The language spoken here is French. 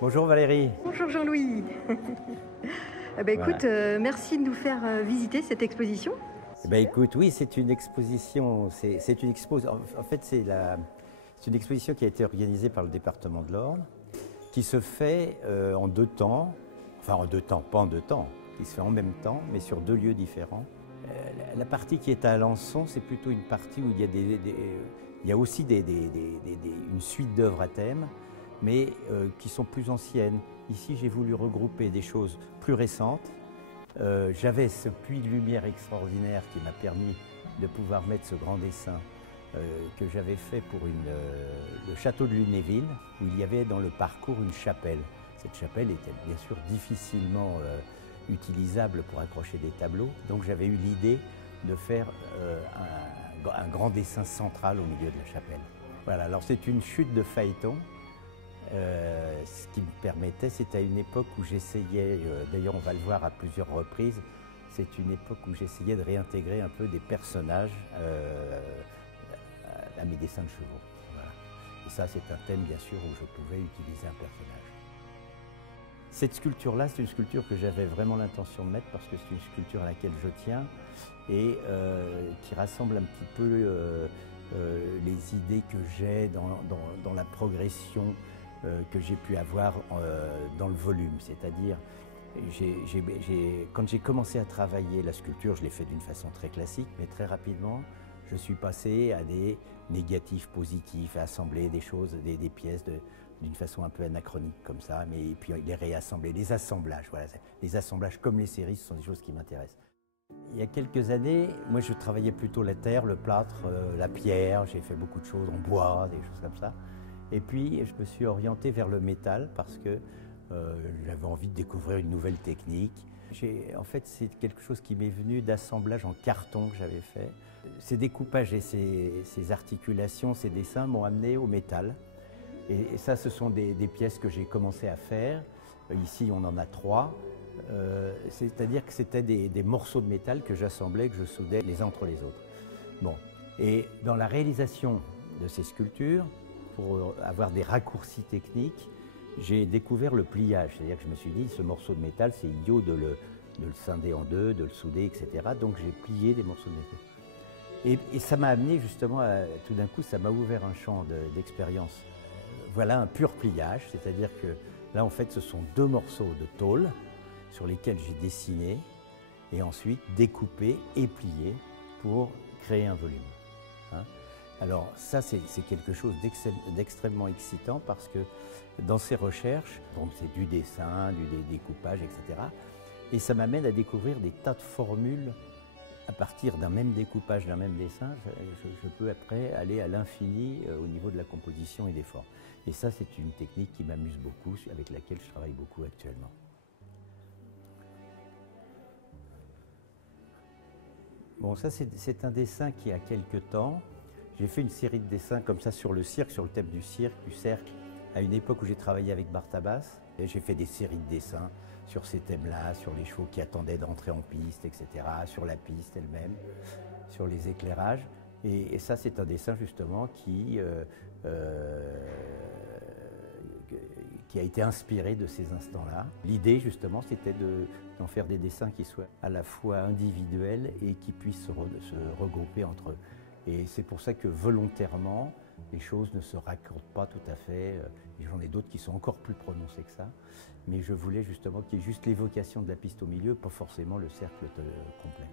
Bonjour Valérie. Bonjour Jean-Louis. Eh ben, Voilà. écoute, merci de nous faire visiter cette exposition. Eh ben, écoute, oui, c'est une exposition. C'est une expo. En fait, c'est une exposition qui a été organisée par le département de l'Orne, qui se fait en deux temps, enfin en deux temps, pas en deux temps, qui se fait en même temps, mais sur deux lieux différents. La partie qui est à Alençon, c'est plutôt une partie où il y a, il y a aussi une suite d'œuvres à thème, mais qui sont plus anciennes. Ici, j'ai voulu regrouper des choses plus récentes. J'avais ce puits de lumière extraordinaire qui m'a permis de pouvoir mettre ce grand dessin que j'avais fait pour le château de Lunéville, où il y avait dans le parcours une chapelle. Cette chapelle était bien sûr difficilement utilisable pour accrocher des tableaux, donc j'avais eu l'idée de faire un grand dessin central au milieu de la chapelle. Voilà, alors c'est une chute de phaéton. Ce qui me permettait, c'était à une époque où j'essayais, d'ailleurs on va le voir à plusieurs reprises, c'est une époque où j'essayais de réintégrer un peu des personnages à mes dessins de chevaux. Voilà. Et ça, c'est un thème, bien sûr, où je pouvais utiliser un personnage. Cette sculpture-là, c'est une sculpture que j'avais vraiment l'intention de mettre parce que c'est une sculpture à laquelle je tiens et qui rassemble un petit peu les idées que j'ai dans la progression que j'ai pu avoir dans le volume. C'est-à-dire, quand j'ai commencé à travailler la sculpture, je l'ai fait d'une façon très classique, mais très rapidement, je suis passé à des négatifs positifs, à assembler des choses, des pièces d'une façon un peu anachronique comme ça, mais puis les réassembler, les assemblages, voilà. Les assemblages comme les séries, ce sont des choses qui m'intéressent. Il y a quelques années, moi je travaillais plutôt la terre, le plâtre, la pierre, j'ai fait beaucoup de choses en bois, des choses comme ça. Et puis je me suis orienté vers le métal parce que j'avais envie de découvrir une nouvelle technique. En fait, c'est quelque chose qui m'est venu d'assemblage en carton que j'avais fait. Ces découpages et ces articulations, ces dessins m'ont amené au métal. Et ça, ce sont des pièces que j'ai commencé à faire. Ici, on en a 3. C'est-à-dire que c'était des morceaux de métal que j'assemblais, que je soudais les uns entre les autres. Bon. Et dans la réalisation de ces sculptures, pour avoir des raccourcis techniques, j'ai découvert le pliage. C'est-à-dire que je me suis dit, ce morceau de métal, c'est idiot de le scinder en deux, de le souder, etc. Donc j'ai plié des morceaux de métal. Et ça m'a amené justement, tout d'un coup, ça m'a ouvert un champ d'expérience. Voilà un pur pliage, c'est-à-dire que là, en fait, ce sont 2 morceaux de tôle sur lesquels j'ai dessiné et ensuite découpé et plié pour créer un volume. Hein. Alors ça, c'est quelque chose d'extrêmement excitant parce que dans ces recherches, donc c'est du dessin, du découpage, etc. Et ça m'amène à découvrir des tas de formules à partir d'un même découpage, d'un même dessin. Je peux après aller à l'infini au niveau de la composition et des formes. Et ça, c'est une technique qui m'amuse beaucoup, avec laquelle je travaille beaucoup actuellement. Bon, ça, c'est un dessin qui a quelques temps. J'ai fait une série de dessins comme ça sur le cirque, sur le thème du cirque, du cercle, à une époque où j'ai travaillé avec Bartabas. J'ai fait des séries de dessins sur ces thèmes-là, sur les chevaux qui attendaient d'entrer en piste, etc., sur la piste elle-même, sur les éclairages. Et ça, c'est un dessin justement qui a été inspiré de ces instants-là. L'idée, justement, c'était d'en faire des dessins qui soient à la fois individuels et qui puissent se regrouper entre eux. Et c'est pour ça que volontairement, les choses ne se raccordent pas tout à fait. J'en ai d'autres qui sont encore plus prononcées que ça. Mais je voulais justement qu'il y ait juste l'évocation de la piste au milieu, pas forcément le cercle complet.